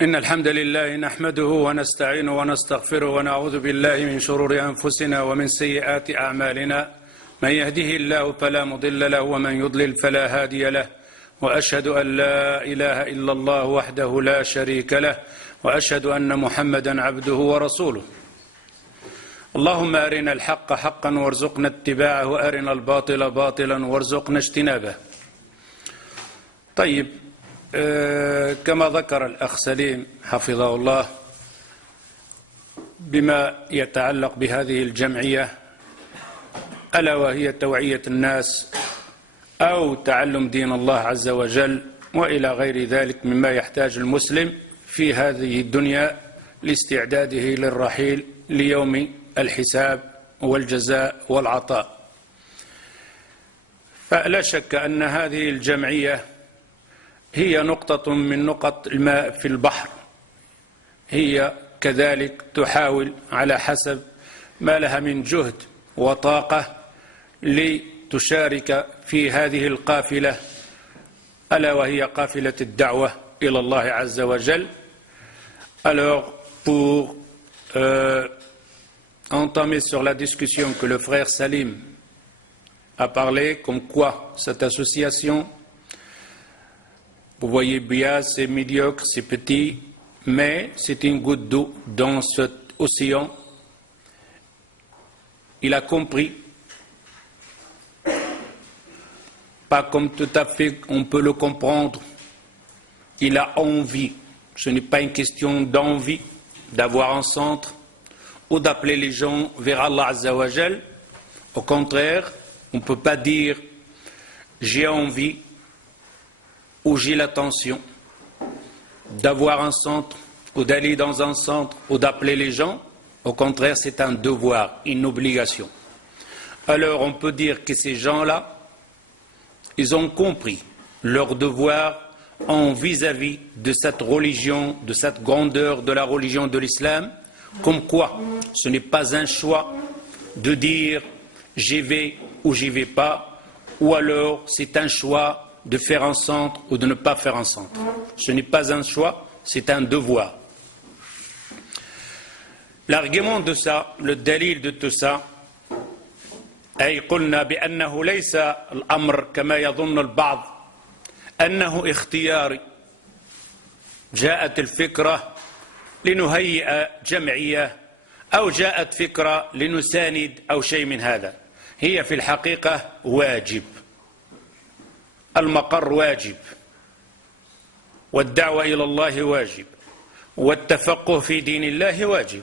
إن الحمد لله نحمده ونستعينه ونستغفره ونعوذ بالله من شرور أنفسنا ومن سيئات أعمالنا من يهده الله فلا مضل له ومن يضلل فلا هادي له وأشهد أن لا إله إلا الله وحده لا شريك له وأشهد أن محمدا عبده ورسوله اللهم أرنا الحق حقا وارزقنا اتباعه وأرنا الباطل باطلا وارزقنا اجتنابه. طيب، كما ذكر الأخ سليم حفظه الله بما يتعلق بهذه الجمعية ألا وهي توعية الناس أو تعلم دين الله عز وجل وإلى غير ذلك مما يحتاج المسلم في هذه الدنيا لاستعداده للرحيل ليوم الحساب والجزاء والعطاء. فلا شك أن هذه الجمعية هي نقطة من نقط الماء في البحر، هي كذلك تحاول على حسب ما لها من جهد وطاقة لتشارك في هذه القافلة ألا وهي قافلة الدعوة إلى الله عز وجل. Alors, pour entamer sur la discussion que le frère Salim a parlé, comme quoi cette association, vous voyez bien, c'est médiocre, c'est petit, mais c'est une goutte d'eau dans cet océan. Il a compris, pas comme tout à fait on peut le comprendre, il a envie. Ce n'est pas une question d'envie, d'avoir un centre ou d'appeler les gens vers Allah Azza wa Jal. Au contraire, on ne peut pas dire j'ai envie ou j'ai l'intention d'avoir un centre ou d'aller dans un centre ou d'appeler les gens. Au contraire, c'est un devoir, une obligation. Alors on peut dire que ces gens-là, ils ont compris leur devoir en vis-à-vis de cette religion, de cette grandeur de la religion de l'islam, comme quoi ce n'est pas un choix de dire j'y vais ou j'y vais pas, ou alors c'est un choix de faire un centre ou de ne pas faire un centre. Ce n'est pas un choix, c'est un devoir. L'argument de ça, le dalil de tout ça, أي قلنا بأنه ليس الأمر كما يظن البعض أنه اختياري. جاءت الفكرة لنهيئ جمعية أو جاءت فكرة لنساند أو شيء من هذا. هي في الحقيقة واجب. المقر واجب، والدعوة إلى الله واجب، والتفقه في دين الله واجب.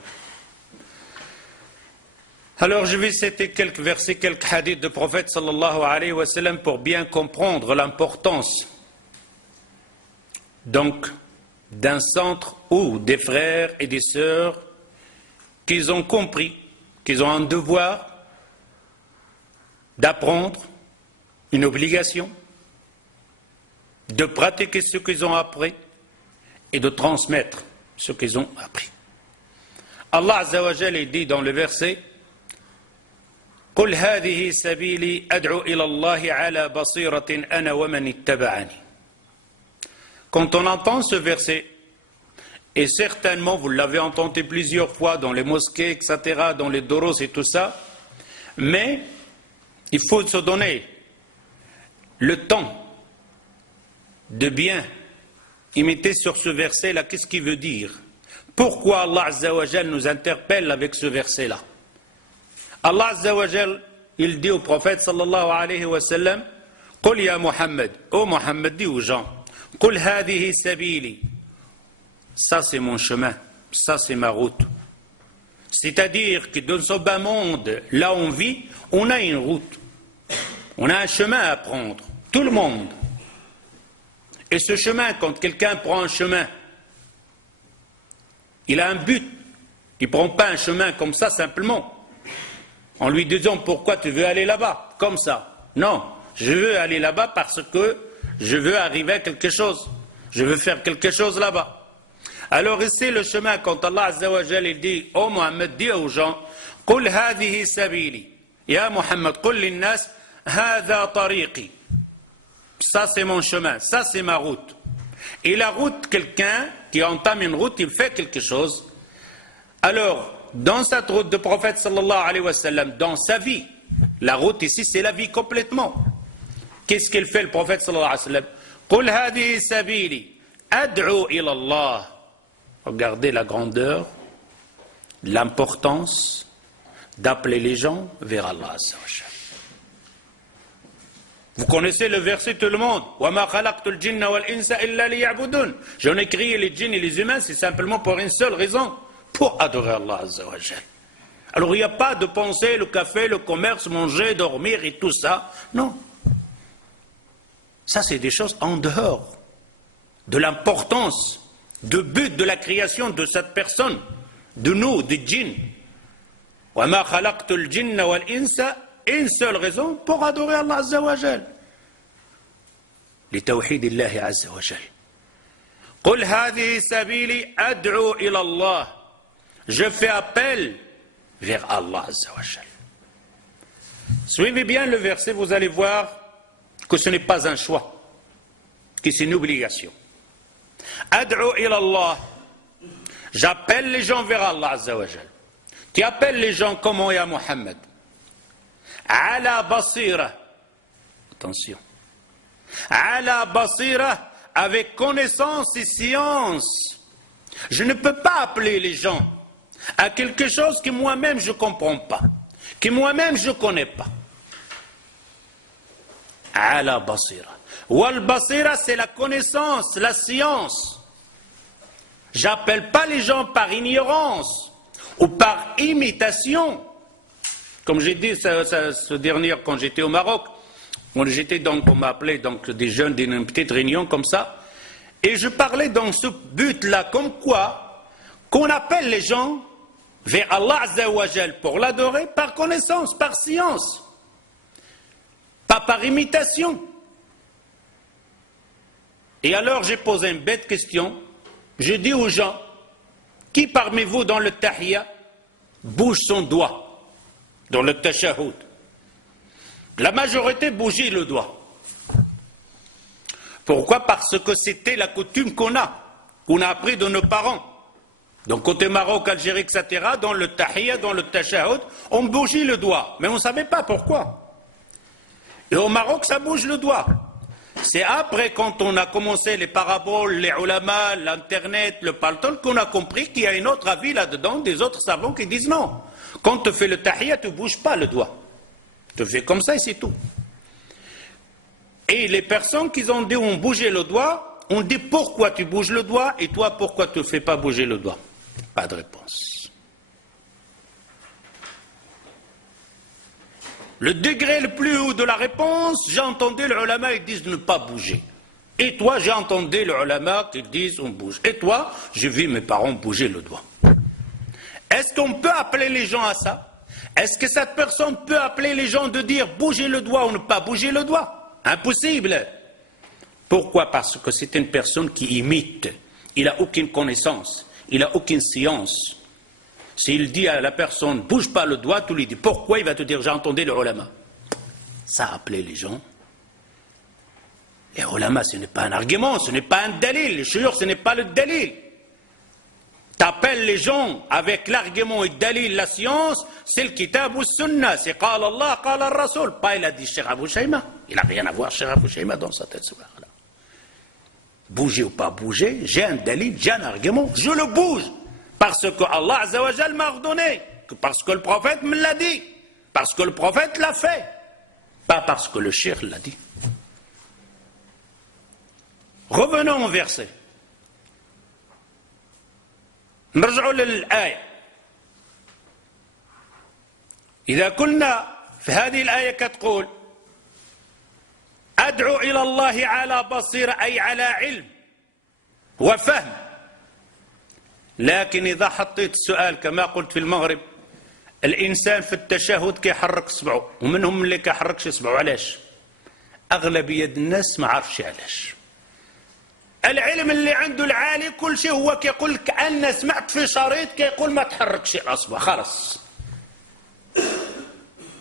Alors je vais citer quelques versets, quelques hadiths du prophète sallallahu alayhi wa sallam pour bien comprendre l'importance donc d'un centre où des frères et des sœurs qu'ils ont compris qu'ils ont un devoir d'apprendre, une obligation, de pratiquer ce qu'ils ont appris et de transmettre ce qu'ils ont appris. Allah Azza wa Jalla dit dans le verset قل هذه سبيلي أدعو إلى الله على بصيرة أنا ومن اتبعني. Quand on entend ce verset, et certainement vous l'avez entendu plusieurs fois dans les mosquées, etc., dans les doros et tout ça, mais il faut se donner le temps de bien imiter sur ce verset-là. Qu'est-ce qu'il veut dire? Pourquoi Allah Azza wa Jal nous interpelle avec ce verset-là? Allah Azza wa Jal, il dit au prophète sallallahu alayhi wa sallam, قل يا محمد, ô Mohammed, dis aux gens, قل هذه سبيلي, ça c'est mon chemin, ça c'est ma route. C'est-à-dire que dans ce bas monde, là où on vit, on a une route, on a un chemin à prendre, tout le monde. Et ce chemin, quand quelqu'un prend un chemin, il a un but. Il ne prend pas un chemin comme ça simplement, en lui disant pourquoi tu veux aller là-bas, comme ça. Non, je veux aller là-bas parce que je veux arriver à quelque chose. Je veux faire quelque chose là-bas. Alors ici le chemin, quand Allah Azza wa Jal il dit, oh Mohammed, dis aux gens, قل هذه سبيلي, يا محمد قل للناس هذا طريقي. Ça c'est mon chemin, ça c'est ma route. Et la route, quelqu'un qui entame une route, il fait quelque chose. Alors, dans cette route de prophète sallallahu alayhi wa sallam, dans sa vie, la route ici, c'est la vie complètement. Qu'est-ce qu'il fait le prophète sallallahu alayhi wa sallam? Qul hadihi sabili ad'u ila Allah. Regardez la grandeur, l'importance d'appeler les gens vers Allah. Vous connaissez le verset tout le monde. Je n'ai créé les djinns et les humains, c'est simplement pour une seule raison, pour adorer Allah. Alors il n'y a pas de pensée, le café, le commerce, manger, dormir et tout ça. Non. Ça c'est des choses en dehors de l'importance, de but de la création de cette personne, de nous, des djinns. Une seule raison pour adorer Allah Azza wa Jal. لتوحيد الله عز وجل. قل هذه سبيلي أدعو إلى الله. Je fais appel vers Allah Azza wa Jal. Suivez bien le verset, vous allez voir que ce n'est pas un choix, que c'est une obligation. أدعو إلى الله. J'appelle les gens vers Allah Azza wa Jal. Tu appelles les gens comment, ya Muhammad? Ala basira. Attention. Ala basira, avec connaissance et science. Je ne peux pas appeler les gens à quelque chose que moi-même je ne comprends pas, que moi-même je ne connais pas. Ala basira. Wal basira, c'est la connaissance, la science. J'appelle pas les gens par ignorance ou par imitation. Comme j'ai dit ce dernier quand j'étais au Maroc, j'étais donc, on m'a appelé donc des jeunes d'une petite réunion comme ça, et je parlais dans ce but-là, comme quoi, qu'on appelle les gens vers Allah Azza wa Jal pour l'adorer par connaissance, par science, pas par imitation. Et alors j'ai posé une bête question, je dis aux gens, qui parmi vous dans le tahiyya bouge son doigt? Dans le tashahhud. La majorité bougeait le doigt. Pourquoi? Parce que c'était la coutume qu'on a appris de nos parents. Donc côté Maroc, Algérie, etc., dans le tahiyya, dans le tashahhud, on bougeait le doigt. Mais on ne savait pas pourquoi. Et au Maroc, ça bouge le doigt. C'est après, quand on a commencé les paraboles, les ulama, l'internet, le palton, qu'on a compris qu'il y a un autre avis là-dedans, des autres savants qui disent non. Quand tu fais le tahiyya, tu ne bouges pas le doigt. Tu fais comme ça et c'est tout. Et les personnes qui ont dit on bougeait le doigt, on dit pourquoi tu bouges le doigt et toi pourquoi tu ne fais pas bouger le doigt? Pas de réponse. Le degré le plus haut de la réponse, j'ai entendu les ulama qui disent de ne pas bouger. Et toi, j'ai entendu les ulama qui disent on bouge. Et toi, j'ai vu mes parents bouger le doigt. Est-ce qu'on peut appeler les gens à ça? Est-ce que cette personne peut appeler les gens de dire bouger le doigt ou ne pas bouger le doigt? Impossible. Pourquoi? Parce que c'est une personne qui imite. Il n'a aucune connaissance. Il n'a aucune science. S'il dit à la personne bouge pas le doigt, tu lui dis pourquoi? Il va te dire j'ai entendu le ulama. Ça a appelé les gens. Les ulama, ce n'est pas un argument, ce n'est pas un dalil. Le shuyukh, ce n'est pas le dalil. T'appelles les gens avec l'argument et le dalil, la science, c'est le kitab ou sunna, c'est qala Allah, qala Rasul. Pas il a dit Cheikh Abou Shayma. Il n'a rien à voir Cheikh Abou Shayma dans sa tête. Bouger ou pas bouger, j'ai un dalil, j'ai un argument, je le bouge. Parce que Allah Azza wa Jal m'a ordonné, parce que le prophète me l'a dit, parce que le prophète l'a fait, pas parce que le cheikh l'a dit. Revenons au verset. نرجع للآية. إذا قلنا في هذه الآية كتقول أدعو إلى الله على بصيرة أي على علم وفهم. لكن إذا حطيت السؤال كما قلت في المغرب الإنسان في التشهد كيحرك إصبعه ومنهم اللي كيحركش إصبعه. علاش؟ أغلبية الناس ما عارفش علاش. العلم اللي عنده العالي كل شيء هو كيقول كأن سمعت في شريط كيقول ما تحركش الأصبع خلاص.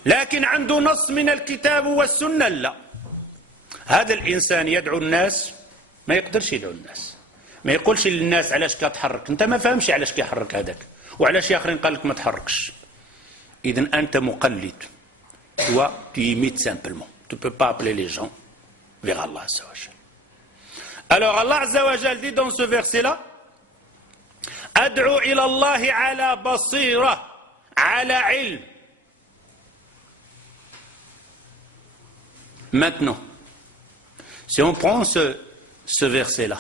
لكن عنده نص من الكتاب والسنة لا. هذا الإنسان يدعو الناس ما يقدرش يدعو الناس، ما يقولش للناس علاش كتحرك، انت ما فهمش علاش كيحرك هذاك وعلاش اخرين قال لك ما تحركش. اذا انت مقلد. Toi, tu imites simplement. Tu ne peux pas appeler les gens vers Allah Azza wa Jal. Alors Allah Azza wa Jal dit dans ce verset-là, Ad'u ila Allah ala basira, ala ilm. Maintenant, si on prend ce verset-là,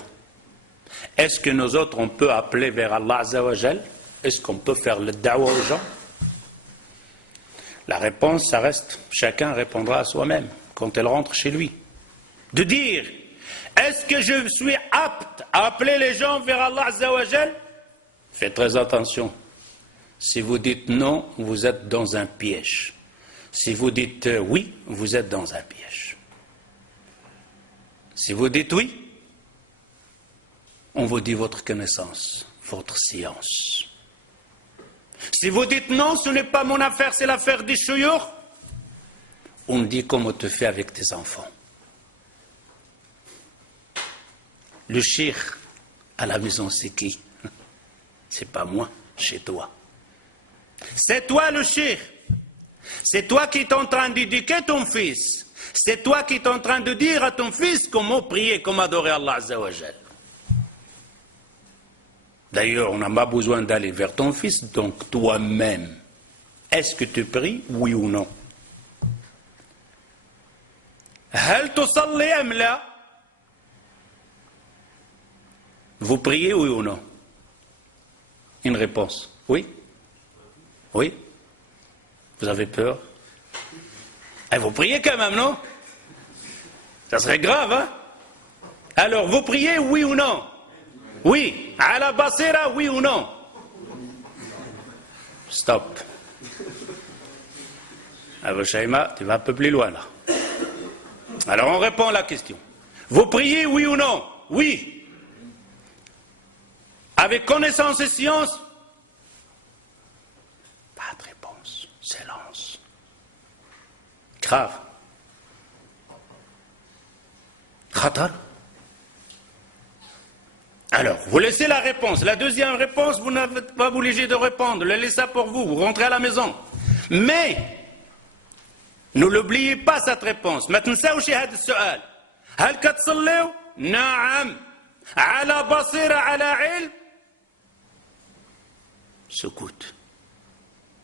est-ce que nous autres on peut appeler vers Allah Azza wa Jal? Est-ce qu'on peut faire le da'wa aux gens? La réponse, ça reste, chacun répondra à soi-même quand elle rentre chez lui. De dire, est-ce que je suis apte à appeler les gens vers Allah Azza wa Jal? Faites très attention. Si vous dites non, vous êtes dans un piège. Si vous dites oui, vous êtes dans un piège. Si vous dites oui, on vous dit votre connaissance, votre science. Si vous dites non, ce n'est pas mon affaire, c'est l'affaire des chouyours, on dit comment te fait avec tes enfants. Le cheikh à la maison, c'est qui? C'est pas moi, chez toi. C'est toi le cheikh. C'est toi qui es en train d'éduquer ton fils. C'est toi qui es en train de dire à ton fils comment prier, comment adorer Allah Azza wa Jal. D'ailleurs, on n'a pas besoin d'aller vers ton fils, donc toi-même. Est-ce que tu pries, oui ou non? Hal tusalli am la? Vous priez, oui ou non? Une réponse. Oui? Oui? Vous avez peur? Et vous priez quand même, non? Ça serait grave, hein? Alors, vous priez, oui ou non? Oui. À la basira, oui ou non? Stop. Abu Shaima, tu vas un peu plus loin là. Alors on répond à la question. Vous priez, oui ou non? Oui. Avec connaissance et science? Pas de réponse. Silence. Grave. Khatar. Alors, vous laissez la réponse. La deuxième réponse, vous n'êtes pas obligé de répondre. Laissez ça pour vous. Vous rentrez à la maison. Mais, ne l'oubliez pas cette réponse. ما تنساوش هذا السؤال. هل كتصليو؟ نعم. على بصيرة على علم؟ S'écoute.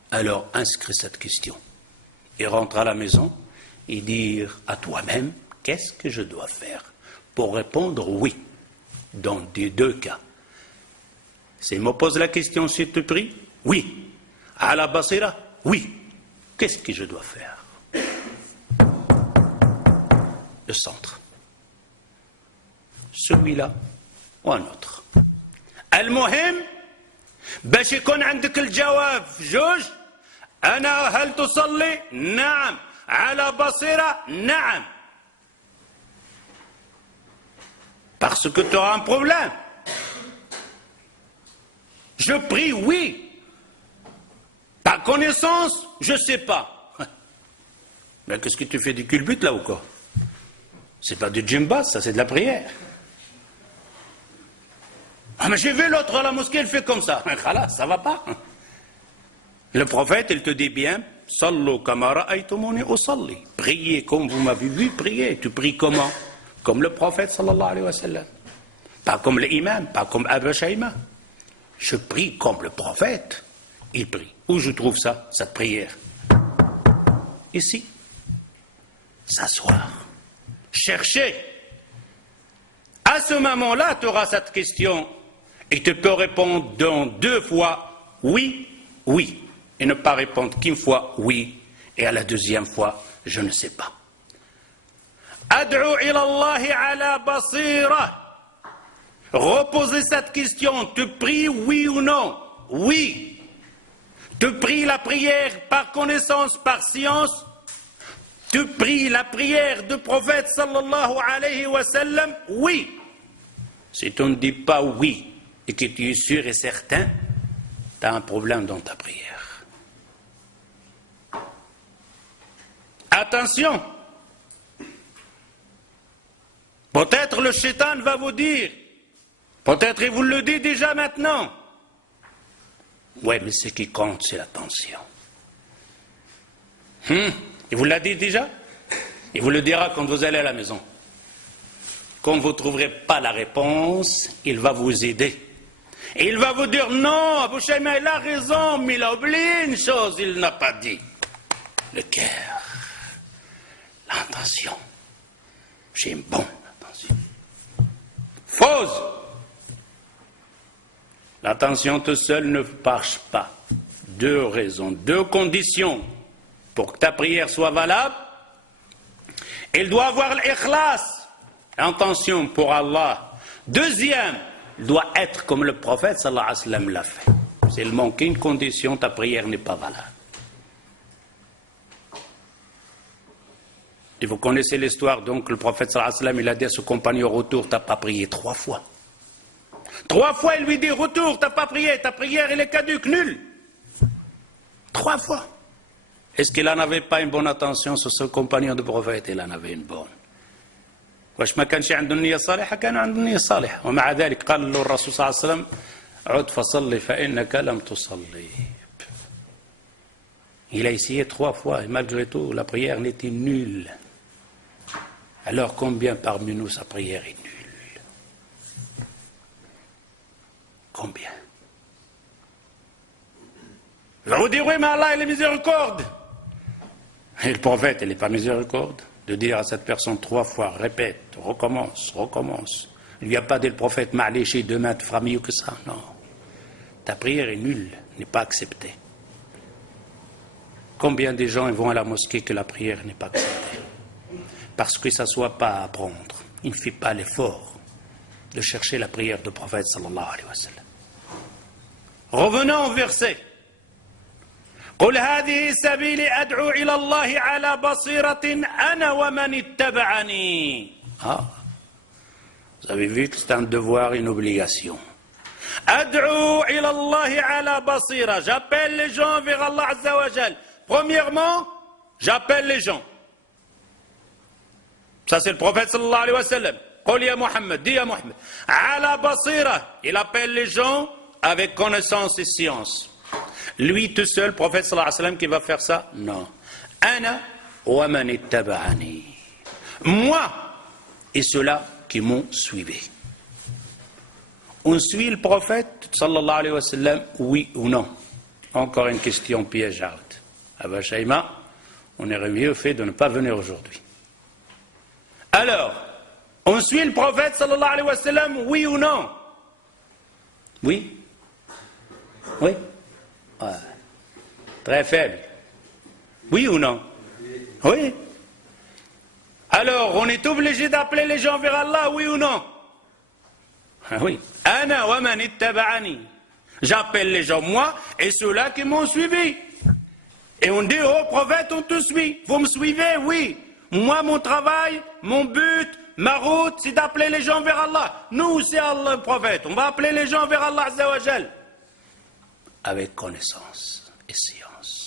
Alors, inscris cette question. Et rentre à la maison et dire à toi-même, qu'est-ce que je dois faire pour répondre oui? Dans les deux cas. S'il me pose la question, s'il te prie, oui. À la basira, oui. Qu'est-ce que je dois faire? Le centre. Celui-là ou un autre. المهم باش يكون عندك الجواب في جوج. أنا هل تصلي؟ نعم. على بصيرة؟ نعم. Parce que tu auras un problème. Je prie, oui. Par connaissance, je ne sais pas. Mais qu'est-ce que tu fais du culbut là ou quoi? C'est pas du djemba, ça c'est de la prière. Ah mais j'ai vu l'autre à la mosquée, il fait comme ça. Khalas, ça va pas. Le prophète, il te dit bien, Sallu kama ra'aytumuni usalli. Priez comme vous m'avez vu prier. Tu pries comment? Comme le prophète sallallahu alayhi wa sallam. Pas comme l'imam, pas comme Abu Shaima. Je prie comme le prophète. Il prie. Où je trouve ça, cette prière? Ici. S'asseoir. Chercher. À ce moment-là, tu auras cette question et tu peux répondre dans deux fois oui, oui. Et ne pas répondre qu'une fois oui et à la deuxième fois je ne sais pas. Ad'u ila Allah ala basira. Reposez cette question. Tu pries oui ou non? Oui. Tu pries la prière par connaissance, par science? Tu pries la prière du prophète sallallahu alayhi wa sallam? Oui. Si tu ne dis pas oui et que tu es sûr et certain, tu as un problème dans ta prière. Attention. Peut-être le shaitan va vous dire, peut-être il vous le dit déjà maintenant. Ouais, mais ce qui compte, c'est l'attention. Il vous l'a dit déjà? Il vous le dira quand vous allez à la maison. Quand vous ne trouverez pas la réponse, il va vous aider. Et il va vous dire, non, Abou Shayma, il a raison, mais il a oublié une chose, il n'a pas dit. Le cœur, l'intention. J'ai une bonne intention. Fausse. L'attention tout seul ne marche pas. Deux raisons, deux conditions pour que ta prière soit valable. Il doit avoir l'ikhlas, l'intention pour Allah. Deuxième, il doit être comme le prophète sallallahu alayhi wa sallam l'a fait. S'il manque une condition, ta prière n'est pas valable. Et vous connaissez l'histoire, donc le prophète sallallahu alayhi wa sallam, il a dit à ce compagnon, retour, tu n'as pas prié 3 fois. 3 fois, il lui dit, retour, tu n'as pas prié, ta prière, elle est caduque, nulle. 3 fois. Est-ce qu'il n'en avait pas une bonne attention sur ce compagnon de prophète? Il en avait une bonne. واش ما كانش عنده النية الصالحة؟ كان عنده النية الصالحة، ومع ذلك قال له الرسول صلى الله عليه وسلم عد فصلي فإنك لم تصلي. Il a essayé 3 fois et malgré tout la prière n'était nulle. Alors combien parmi nous sa prière est nulle? Combien? Je vais vous dire, oui, mais Allah il est miséricorde. Et le prophète, il n'est pas miséricorde. De dire à cette personne 3 fois, répète, recommence. Il n'y a pas dit le prophète, ma'léché, demain tu feras mieux que ça. Non. Ta prière est nulle, n'est pas acceptée. Combien de gens vont à la mosquée que la prière n'est pas acceptée? Parce qu'il ne s'assoit pas à apprendre. Il ne fait pas l'effort de chercher la prière du prophète sallallahu alayhi wa sallam. Revenons au verset. قل هذه سبيلي أدعو إلى الله على بصيرة أنا ومن اتبعني. Vous avez vu que c'est un devoir, une obligation. أدعو إلى الله على بصيرة. J'appelle les gens vers Allah Azza wa Jal. Premièrement, j'appelle les gens. Ça c'est le prophète sallallahu alayhi wa sallam. قل يا محمد, dis à Mohammed. على بصيرة. Il appelle les gens avec connaissance et science. Lui tout seul, le prophète sallallahu alayhi wa sallam, qui va faire ça? Non. Ana wa man ittaba'ani. Moi et ceux-là qui m'ont suivi. On suit le prophète sallallahu alayhi wa sallam, oui ou non? Encore une question piège out. Abou Shayma, on aurait mieux fait de ne pas venir aujourd'hui. Alors, on suit le prophète sallallahu alayhi wa sallam, oui ou non? Oui? Oui? Ouais. Très faible. Oui ou non? Oui. Alors, on est obligé d'appeler les gens vers Allah, oui ou non? Oui. Ana wa man ittaba'ani. J'appelle les gens, moi, et ceux-là qui m'ont suivi. Et on dit, oh prophète, on te suit. Vous me suivez? Oui. Moi, mon travail, mon but, ma route, c'est d'appeler les gens vers Allah. Nous, c'est Allah, le prophète. On va appeler les gens vers Allah Azza wa Jal. Avec connaissance et science.